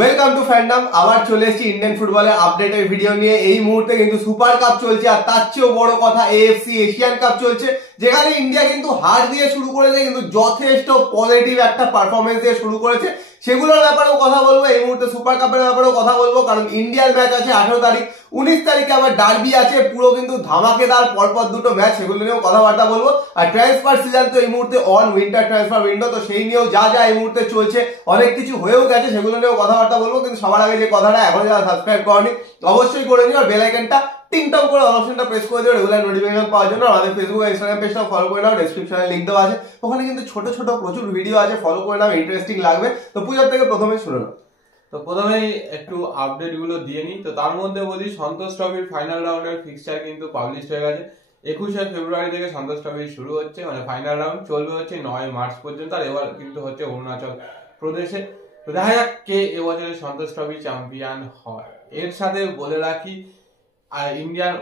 Welcome to fandom. আবার চলে এসেছি ইন্ডিয়ান ফুটবলের আপডেটের ভিডিও নিয়ে। এই মুহূর্তে কিন্তু সুপার কাপ চলছে, আর তার চেয়েও বড় কথা এএফসি এশিয়ান কাপ চলছে, যেখানে ইন্ডিয়া কিন্তু হার দিয়ে শুরু করেছে, কিন্তু যথেষ্ট পজিটিভ একটা পারফরমেন্স দিয়ে শুরু করেছে। সেগুলোর ব্যাপারেও কথা বলবো, এই মুহূর্তে সুপার কাপের ব্যাপারেও কথা বলবো, কারণ ইন্ডিয়ার ম্যাচ আছে 18 তারিখ, 19 তারিখে আবার ডার্বি আছে, পুরো কিন্তু ধামাকেদার পরপর দুটো ম্যাচ, সেগুলো নিয়েও কথাবার্তা বলবো। আর ট্রান্সফার সিজন তো এই মুহূর্তে অন, উইন্টার ট্রান্সফার উইন্ডো, তো সেই নিয়েও যা যা এই মুহূর্তে চলছে, অনেক কিছু হয়েও গেছে, সেগুলো নিয়েও কথাবার্তা বলবো। কিন্তু সবার আগে যে কথাটা, এখন যারা সাবস্ক্রাইব করেনি অবশ্যই করে নিও, আর বেল আইকনটা টিং টং করে অপশনটা প্রেস করে দিও রেগুলার নোটিফিকেশন পাওয়ার জন্য। আমাদের ফেসবুক আর ইনস্টাগ্রাম পেজটাও ফলো করে নাও, ডেসক্রিপশনে লিংক দেওয়া আছে, ওখানে কিন্তু ছোট ছোট প্রচুর ভিডিও আছে, ফলো করে নাও, ইন্টারেস্টিং লাগবে। তো পূজার থেকে প্রথমে শুনে নাও। তো প্রথমেই একটু আপডেট গুলো দিয়ে নিই। তো তার মধ্যে বলি, সন্তোষ ট্রফির ফাইনাল রাউন্ডের ফিক্সচার কিন্তু পাবলিশ হয়ে গেছে। 21শে ফেব্রুয়ারি থেকে সন্তোষ ট্রফি শুরু হচ্ছে, মানে ফাইনাল রাউন্ড চলবে হচ্ছে 9 মার্চ পর্যন্ত, আর এবার কিন্তু হচ্ছে অরুণাচল প্রদেশে। তো দেখা যাক কে এবছরের সন্তোষ ট্রফি চ্যাম্পিয়ন হয়। এর সাথে বলে রাখি, আর ইন্ডিয়ান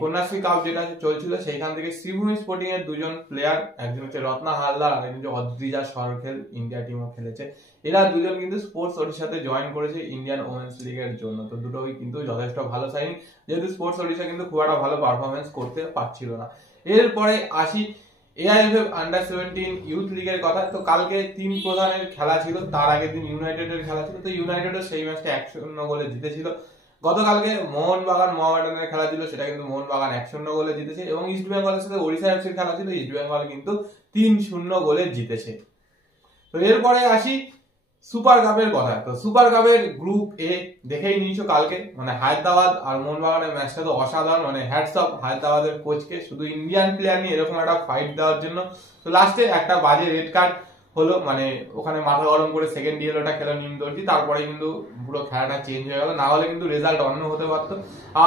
কন্যাশ্রী কাপ যেটা চলছিল, সেইখান থেকে শ্রীভূমি স্পোর্টিং এর দুজন প্লেয়ার, একজন হচ্ছে রত্না হালদার আর একজন হচ্ছে অদ্রিজা সরখেল, ইন্ডিয়া টিমও খেলেছে। এরা দুজন কিন্তু স্পোর্টস ওড়িশাতে জয়েন করেছে ইন্ডিয়ান ওমেন্স লিগের জন্য। তো দুটোই কিন্তু যথেষ্ট ভালো সাইনিং, যেহেতু স্পোর্টস ওড়িশা কিন্তু খুব একটা ভালো পারফরমেন্স করতে পারছিল না। এরপরে আসি এআইএফএফ আন্ডার 17 ইউথ লিগের কথা। তো কালকে 3 প্রধানের খেলা ছিল, তার আগের দিন ইউনাইটেডের খেলা ছিল। তো ইউনাইটেডও সেই ম্যাচটা 1-0 গোলে জিতেছিল। গতকালকে মোহামেডানের খেলা ছিল, সেটা কিন্তু মোহনবাগান 1-0 গোলে জিতেছে, এবং ইস্ট বেঙ্গলের সাথে ওড়িশা এফসির খেলা ছিল, ইস্ট বেঙ্গল কিন্তু 3-0 গোলে জিতেছে। তো এরপরে আসি সুপার কাপের কথা। তো সুপার কাপের গ্রুপ এ দেখেই নিয়েছো কালকে, মানে হায়দ্রাবাদ আর মোহনবাগানের ম্যাচটা তো অসাধারণ, মানে হ্যাটস অফ হায়দ্রাবাদের কোচকে, শুধু ইন্ডিয়ান প্লেয়ার নিয়ে এরকম একটা ফাইট দেওয়ার জন্য। তো লাস্টে একটা বাজে রেড কার্ড হলো, মানে ওখানে মাথা গরম করে সেকেন্ড ইয়েলোটা খেলো নিমদর্জি, তারপরে কিন্তু পুরো খেলাটা চেঞ্জ হয়ে গেল, না হলে কিন্তু রেজাল্ট অন্য হতে পারতো।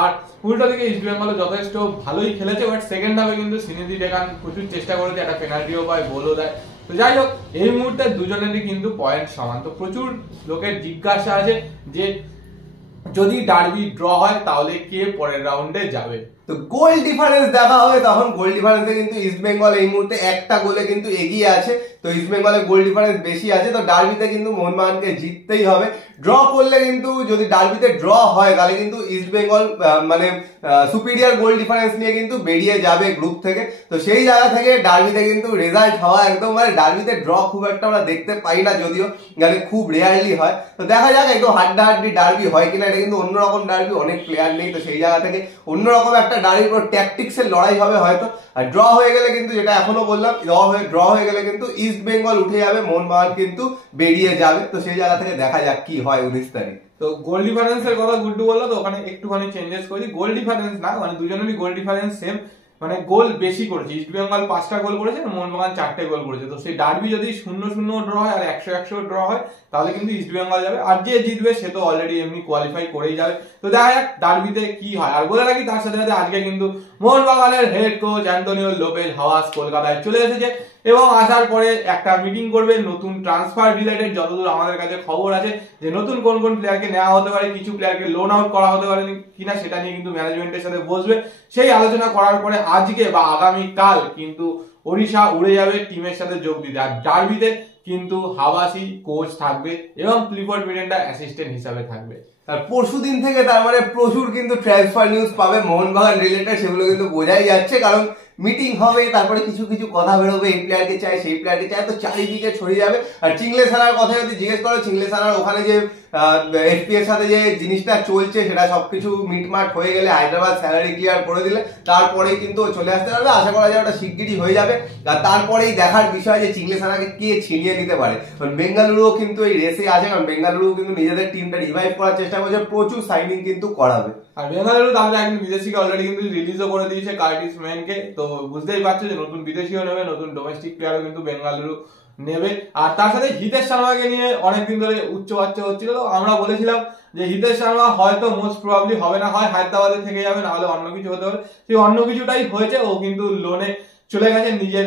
আর উল্টো দিকে ইস্ট বেঙ্গল যথেষ্ট ভালোই খেলেছে, বাট সেকেন্ড হাফে কিন্তু সিনিধি ডেকান প্রচুর চেষ্টা করেছে, একটা পেনাল্টিও পায়, গোলও দেয়। তো যাই হোক, এই মুহূর্তে দুজনেরই কিন্তু পয়েন্ট সমান। তো প্রচুর লোকের জিজ্ঞাসা আছে যে যদি ডার্বি ড্র হয় তাহলে কে পরের রাউন্ডে যাবে। তো গোল ডিফারেন্স দেখা হবে, তখন গোল ডিফারেন্সে কিন্তু ইস্ট বেঙ্গল এই মুহূর্তে একটা গোলে কিন্তু এগিয়ে আছে। তো ইস্ট বেঙ্গলের গোল ডিফারেন্স বেশি আছে, তো ডার্বিতে কিন্তু মোহনবাগানকে জিততেই হবে। ড্র করলে কিন্তু, যদি ডার্বিতে ড্র হয় তাহলে কিন্তু ইস্ট বেঙ্গল মানে সুপিরিয়র গোল ডিফারেন্স নিয়ে কিন্তু বেরিয়ে যাবে গ্রুপ থেকে। তো সেই জায়গা থেকে ডার্বিতে কিন্তু রেজাল্ট হওয়া একদম, মানে ডার্বিতে ড্র খুব একটা আমরা দেখতে পাই না, যদিও মানে খুব রেয়ারলি হয়। তো দেখা যাক একটু হাড্ডাহাড্ডি ডার্বি হয় কিনা, এটা কিন্তু অন্যরকম ডার্বি, অনেক প্লেয়ার নেই, তো সেই জায়গা থেকে অন্যরকম একটা ডার্বির পর ট্যাকটিক্স এর লড়াই হবে হয়তো। আর ড্র হয়ে গেলে কিন্তু, যেটা এখনো বললাম, ড্র হয়ে গেলে কিন্তু ইস্ট বেঙ্গল উঠে যাবে, মোহনবাগান কিন্তু বেরিয়ে যাবে। তো সেই জায়গা থেকে দেখা যাক কি হয় 19 তারিখ। তো গোল ডিফারেন্সের কথা গুড্ডু বললো, তো ওখানে একটুখানি চেঞ্জেস করেছি। গোল ডিফারেন্স না, মানে দুজনেরই গোল ডিফারেন্স সেম, মানে গোল বেশি করেছে। ইস্ট বেঙ্গল 5টা গোল করেছে, মোহনবাগান 4টে গোল করেছে। তো সেই ডার্বি যদি 0-0 ড্র হয় আর 100-100 ড্র হয়, তাহলে কিন্তু ইস্ট বেঙ্গল যাবে, আর যে জিতবে সে তো অলরেডি এমনি কোয়ালিফাই করেই যাবে। তো দেখা যাক ডার্বিতে কি হয়। আর বলে রাখি তার সাথে সাথে, আজকে কিন্তু মোহনবাগানের হেড কোচ অ্যান্টোনিও লোপেজ হাওয়াস কলকাতায় চলে এসেছে, এবং আসার পরে একটা মিটিং করবে নতুন ট্রান্সফার রিলেটেড। যতদূর আমাদের কাছে খবর আছে, যে নতুন কোন কোন প্লেয়ারকে নেওয়া হতে পারে, কিছু প্লেয়ারকে লোন আউট করা হতে পারে কিনা, সেটা নিয়ে কিন্তু ম্যানেজমেন্টের সাথে বসবে। সেই আলোচনা করার পরে আজকে বা আগামীকাল কিন্তু ওড়িশা উড়ে যাবে টিমের সাথে যোগ দিতে। আর ডার্বিতে কিন্তু হাওয়াসি কোচ থাকবে, এবং ক্লিফোর্ড মিরেন্ডা অ্যাসিস্ট্যান্ট হিসাবে থাকবে। আর পরশু দিন থেকে তার মানে প্রচুর কিন্তু ট্রান্সফার নিউজ পাবে মোহনবাগান রিলেটেড, সেগুলো কিন্তু বোঝাই যাচ্ছে, কারণ মিটিং হবে, তারপরে কিছু কিছু কথা বেরোবে, এই প্লেয়ারকে চাই সেই প্লেয়ারকে চাই, তো চারিদিকে ছড়িয়ে যাবে। আর চিংলে সানার কথা যদি জিজ্ঞেস করো, চিংলে সানার ওখানে যে এফপি এর সাথে যে জিনিসটা চলছে, সেটা সবকিছু মিটমাট হয়ে গেলে, হায়দ্রাবাদ স্যালারি ক্লিয়ার করে দিলে, তারপরেই কিন্তু চলে আসতে পারবে। আশা করা যায় ওটা শিগগিরই হয়ে যাবে। আর তারপরেই দেখার বিষয় যে চিংলে সানাকে কে ছিনিয়ে নিতে পারে। কারণ বেঙ্গালুরুও কিন্তু এই রেসে আছে, কারণ বেঙ্গালুরু কিন্তু নিজেদের টিমটা রিভাইভ করার চেষ্টা করছে, প্রচুর সাইনিং কিন্তু করাবে। আর বেঙ্গালুরু তাদের একজন বিদেশিকে অলরেডি কিন্তু রিলিজও করে দিয়েছে, কার্টিস ম্যানকে। তো বুঝতেই পারছো যে নতুন বিদেশিও নেবে, নতুন ডোমেস্টিক প্লেয়ারও কিন্তু বেঙ্গালুরু নেবে। আর তার সাথে হিতেশ শর্মাকে নিয়ে অনেকদিন ধরে উচ্চবাচ্য হচ্ছিল। তো আমরা বলেছিলাম যে হিতেশ শর্মা হয়তো মোস্ট প্রবাবলি হবে না, হয় হায়দ্রাবাদে থেকে যাবে, না হলে অন্য কিছু হতে হবে। সেই অন্য কিছুটাই হয়েছে, ও কিন্তু লোনে চলে গেছে নিজের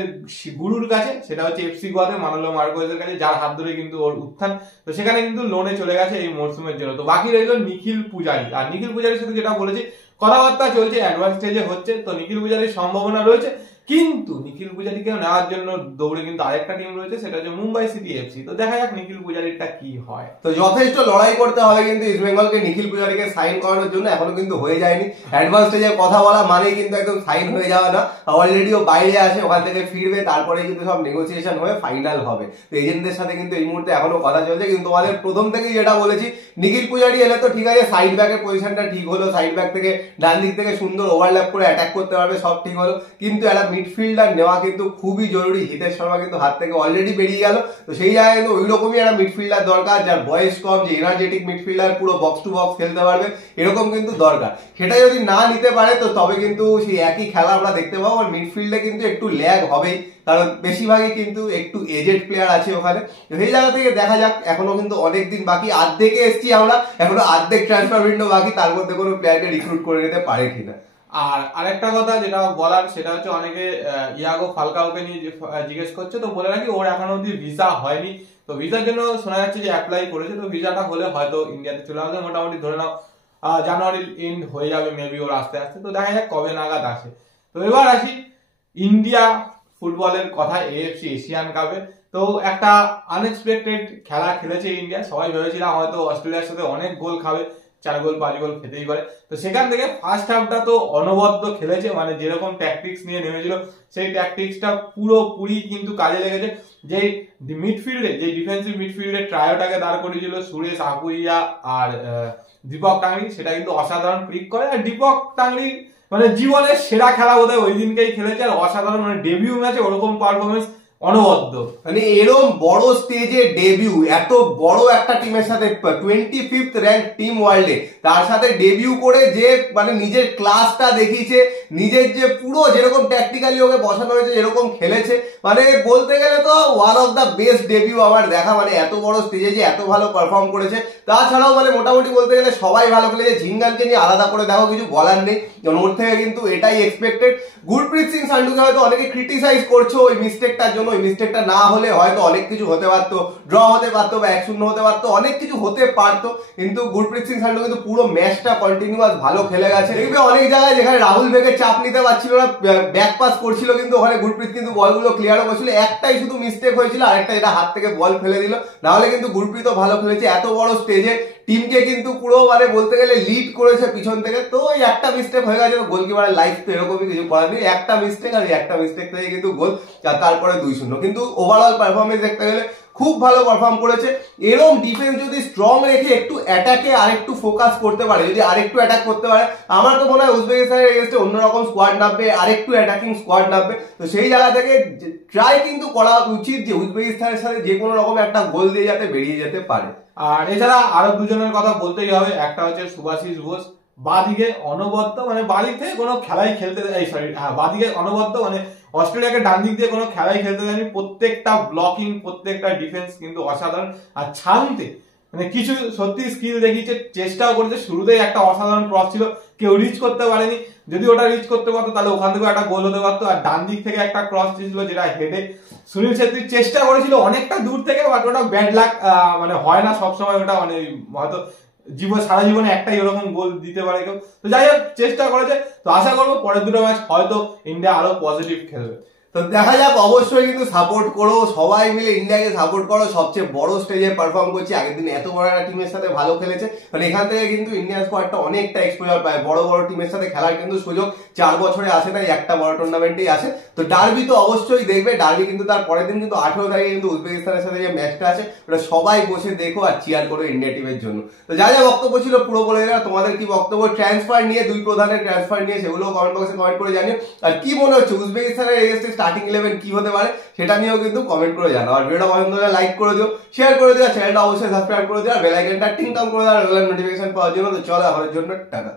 গুরুর কাছে, সেটা হচ্ছে এফসি গোয়াতে মানোলো মার্কোয়েজের কাছে, যার হাত ধরে কিন্তু ওর উত্থান। তো সেখানে কিন্তু লোনে চলে গেছে এই মরসুমের জন্য। তো বাকি রইল নিখিল পূজারি। আর নিখিল পূজারির সাথে যেটা বলেছি, কথাবার্তা চলছে, অ্যাডভান্স স্টেজে হচ্ছে। তো নিখিল পূজারির সম্ভাবনা রয়েছে, কিন্তু নিখিল পূজারীকে নেওয়ার জন্য দৌড়ে কিন্তু আরেকটা টিম রয়েছে, সেটা হচ্ছে মুম্বাই সিটি এফসি। তো দেখা যাক নিখিল পূজারীটা কি হয়। তো যথেষ্ট লড়াই করতে হবে কিন্তু ইস্ট বেঙ্গলকে নিখিল পূজারীকে সাইন করানোর জন্য, এখনো কিন্তু হয়ে যায়নি। অ্যাডভান্স স্টেজে কথা বলা মানেই কিন্তু একদম সাইন হয়ে যাওয়া না, অলরেডিও বাইরে আছে, ওখান থেকে ফিরবে, তারপরে কিন্তু সব নেগোসিয়েশন হয়ে ফাইনাল হবে। তো এজেন্টদের সাথে কিন্তু এই মুহূর্তে এখনো কথা চলছে। কিন্তু তোমাদের প্রথম থেকেই যেটা বলেছি, নিখিল পূজারী এলে তো ঠিক আছে, সাইড ব্যাকের পজিশনটা ঠিক হলো, সাইড ব্যাক থেকে ডান দিক থেকে সুন্দর ওভারল্যাপ করে অ্যাটাক করতে পারবে, সব ঠিক হলো। কিন্তু একটা মিডফিল্ডার নেওয়া কিন্তু খুবই জরুরি। হিতেশ শর্মা কিন্তু হাত থেকে অলরেডি বেরিয়ে গেল, তো সেই জায়গায় কিন্তু ওই রকমই একটা মিডফিল্ডার দরকার, যার বয়স কম, যে এনার্জেটিক মিডফিল্ডার, পুরো বক্স টু বক্স খেলতে পারবে, এরকম কিন্তু দরকার। সেটা যদি না নিতে পারে তো তবে কিন্তু সেই একই খেলা আমরা দেখতে পাবো। আর মিডফিল্ডে কিন্তু একটু ল্যাগ হবেই, কারণ বেশিরভাগই কিন্তু একটু এজেড প্লেয়ার আছে ওখানে। সেই জায়গা থেকে দেখা যাক, এখনো কিন্তু অনেক দিন বাকি, অর্ধেকে এসছি আমরা, এখনো অর্ধেক ট্রান্সফার উইন্ডো বাকি, তার মধ্যে কোনো প্লেয়ারকে রিক্রুট করে নিতে পারে কিনা। আর আরেকটা কথা যেটা বলার, সেটা হচ্ছে অনেকে ইয়াগো ফালকাওকে নিয়ে জিজ্ঞেস করছে। তো বলে রাখি, ওর এখনো অব্দি ভিসা হয়নি। তো ভিসার জন্য শোনা যাচ্ছে যে অ্যাপ্লাই করেছে। তো ভিসাটা হলে হয়তো ইন্ডিয়াতে চলে আসবে, মোটামুটি ধরে নাও জানুয়ারির এন্ড হয়ে যাবে মেবি ওর আস্তে আস্তে। তো দেখা যাক কবে নাগাদ আসে। তো এবার আসি ইন্ডিয়া ফুটবলের কথা, এএফসি এশিয়ান কাপে। তো একটা আনএক্সপেক্টেড খেলা খেলেছে ইন্ডিয়া। সবাই ভেবেছিলাম হয়তো অস্ট্রেলিয়ার সাথে অনেক গোল খাবে, 4 গোল 5 গোল খেতেই পারে। তো সেখান থেকে ফার্স্ট হাফটা তো অনবদ্য খেলেছে, মানে যেরকম ট্যাকটিক্স নিয়ে নেমেছিল সেই ট্যাকটিক্সটা পুরোপুরি কিন্তু কাজে লেগেছে। যে মিডফিল্ডে, যে ডিফেন্সিভ মিডফিল্ডে ট্রায়োটাকে দাঁড় করিয়েছিল সুরেশ আকুইয়া আর দীপক টাংরি, সেটা কিন্তু অসাধারণ ক্লিক করে। আর দীপক টাংরি মানে জীবনের সেরা খেলা বোধহয় ওই দিনকেই খেলেছে, আর অসাধারণ, মানে ডেবিউ ম্যাচে ওরকম পারফরমেন্স অনবদ্য। মানে এরকম বড় স্টেজে ডেবিউ, এত বড় একটা টিমের সাথে, 25th র্যাঙ্ক টিম ওয়ার্ল্ডে, তার সাথে ডেবিউ করে যে মানে নিজের ক্লাসটা দেখিয়েছে, নিজের যে পুরো যেরকম ট্যাকটিক্যালি ওকে বসানো হয়েছে, যেরকম খেলেছে, মানে বলতে গেলে তো one of the best debut আমার দেখা। মানে এত বড় স্টেজে যে এত ভালো পারফর্ম করেছে। তাছাড়াও মানে মোটামুটি বলতে গেলে সবাই ভালো খেলেছে। ঝিঙ্গানকে নিয়ে আলাদা করে দেখো কিছু বলার নেই, ওর থেকে কিন্তু এটাই এক্সপেক্টেড। গুরপ্রীত সিং সান্ডুকে হয়তো অনেকে ক্রিটিসাইজ করছো ওই মিস্টেকটার জন্য, ওই মিস্টেকটা না হলে হয়তো অনেক কিছু হতে পারতো, ড্র হতে পারতো বা 1-0 হতে পারতো, অনেক কিছু হতে পারতো। কিন্তু গুরপ্রীত সিং সান্ডু কিন্তু পুরো ম্যাচটা কন্টিনিউয়াস ভালো খেলে গেছে। দেখবে অনেক জায়গায় যেখানে রাহুল বেগে চাপ নিতে পারছিল না, ব্যাক পাস করছিল, কিন্তু ওখানে গুরপ্রীত কিন্তু বলগুলো ক্লিয়ারও করছিল। একটাই শুধু মিস্টেক হয়েছিল, আরেকটা এটা হাত থেকে বল ফেলে দিল, না হলে কিন্তু গুরপ্রীতও ভালো খেলেছে। এত বড় স্টেজে টিমকে কিন্তু পুরো মানে বলতে গেলে লিড করেছে পিছন থেকে। তো ওই একটা মিস্টেক হয়ে গেছে, গোলকিপারের লাইফ তো এরকমই, কিছু করার নেই। একটা মিস্টেক, আর একটা মিস্টেক থেকে কিন্তু গোল, আর তারপরে 2-0। কিন্তু ওভারঅল পারফরমেন্স দেখতে গেলে খুব ভালো পারফর্ম করেছে। এরকম ডিফেন্স যদি স্ট্রং রেখে একটু অ্যাটাকে আরেকটু ফোকাস করতে পারে, যদি আরেকটু অ্যাটাক করতে পারে, আমার তো মনে হয় উজবেকিস্তানের এগেইনস্টে অন্যরকম স্কোয়াড নামবে, আরেকটু অ্যাটাকিং স্কোয়াড নামবে। তো সেই জায়গা থেকে ট্রাই কিন্তু করা উচিত যে উজবেকিস্তানের সাথে যে কোনো রকম একটা গোল দিয়ে যাতে বেরিয়ে যেতে পারে। আর এছাড়া আরো দুজনের কথা বলতেই হবে। একটা হচ্ছে সুভাশিস বোস, বাদিকে অনবদ্য, মানে বাদিক থেকে কোনো খেলাই খেলতে, বাদিকে অনবদ্য, মানে অস্ট্রেলিয়াকে ডান দিক দিয়ে কোনো খেলাই খেলতে দেয়নি। প্রত্যেকটা ব্লকিং, প্রত্যেকটা ডিফেন্স কিন্তু অসাধারণ। আর ছানতে মানে কিছু সত্যি স্কিল দেখিয়েছে, চেষ্টাও করেছে। শুরুতেই একটা অসাধারণ ক্রস ছিল, কেউ রিচ করতে পারেনি। যদি ওটা রিচ করতে পারতো তাহলে ওখান থেকে একটা গোল হতে পারতো। আর ডান দিক থেকে একটা ক্রস ছিল যেটা হেডে সুনীল ছেত্রী চেষ্টা করেছিল অনেকটা দূর থেকে, বাট ওটা ব্যাড লাক, মানে হয় না সবসময় ওটা, মানে হয়তো সারা জীবনে একটাই ওরকম গোল দিতে পারে কেউ। তো যাই হোক, চেষ্টা করেছে। তো আশা করবো পরের দুটো ম্যাচ হয়তো ইন্ডিয়া আরো পজিটিভ খেলবে। তো দেখা যাক, অবশ্যই কিন্তু সাপোর্ট করো, সবাই মিলে ইন্ডিয়াকে সাপোর্ট করো। সবচেয়ে বড় স্টেজে পারফর্ম করছে, আগের দিন এত বড় একটা টিমের সাথে ভালো খেলেছে। মানে এখান থেকে কিন্তু ইন্ডিয়ান স্কোয়াডটা অনেকটা এক্সপোজার পায়। বড় বড় টিমের সাথে খেলার কিন্তু সুযোগ 4 বছরে আসে না, একটা বড় টুর্নামেন্টেই আসে। তো ডার্বি তো অবশ্যই দেখবে। ডার্বি কিন্তু তার পরের দিন কিন্তু 18 তারিখে কিন্তু উজবেকিস্তানের সাথে যে ম্যাচটা আছে, ওটা সবাই বসে দেখো আর চিয়ার করো ইন্ডিয়া টিমের জন্য। তো যা যা বক্তব্য ছিল পুরো বলে দিলাম। তোমাদের কি বক্তব্য ট্রান্সফার নিয়ে, দুই প্রধানের ট্রান্সফার নিয়ে, সেগুলো কমেন্ট বক্সে কমেন্ট করে জানিও। আর কি মনে হচ্ছে উজবেকিস্তানের এগেইনস্টে স্টার্টিং 11 কি হতে পারে সেটা নিয়েও কিন্তু কমেন্ট করে জানাও। আর ভিডিওটা পছন্দ হলে লাইক করে দিও, শেয়ার করে দিও, চ্যানেলটা অবশ্যই সাবস্ক্রাইব করে দিও, আর বেল আইকনটা টিং টং করে দাও রেগুলার নোটিফিকেশন পাওয়ার জন্য। তো চলো আমাদের জন্য টাটা।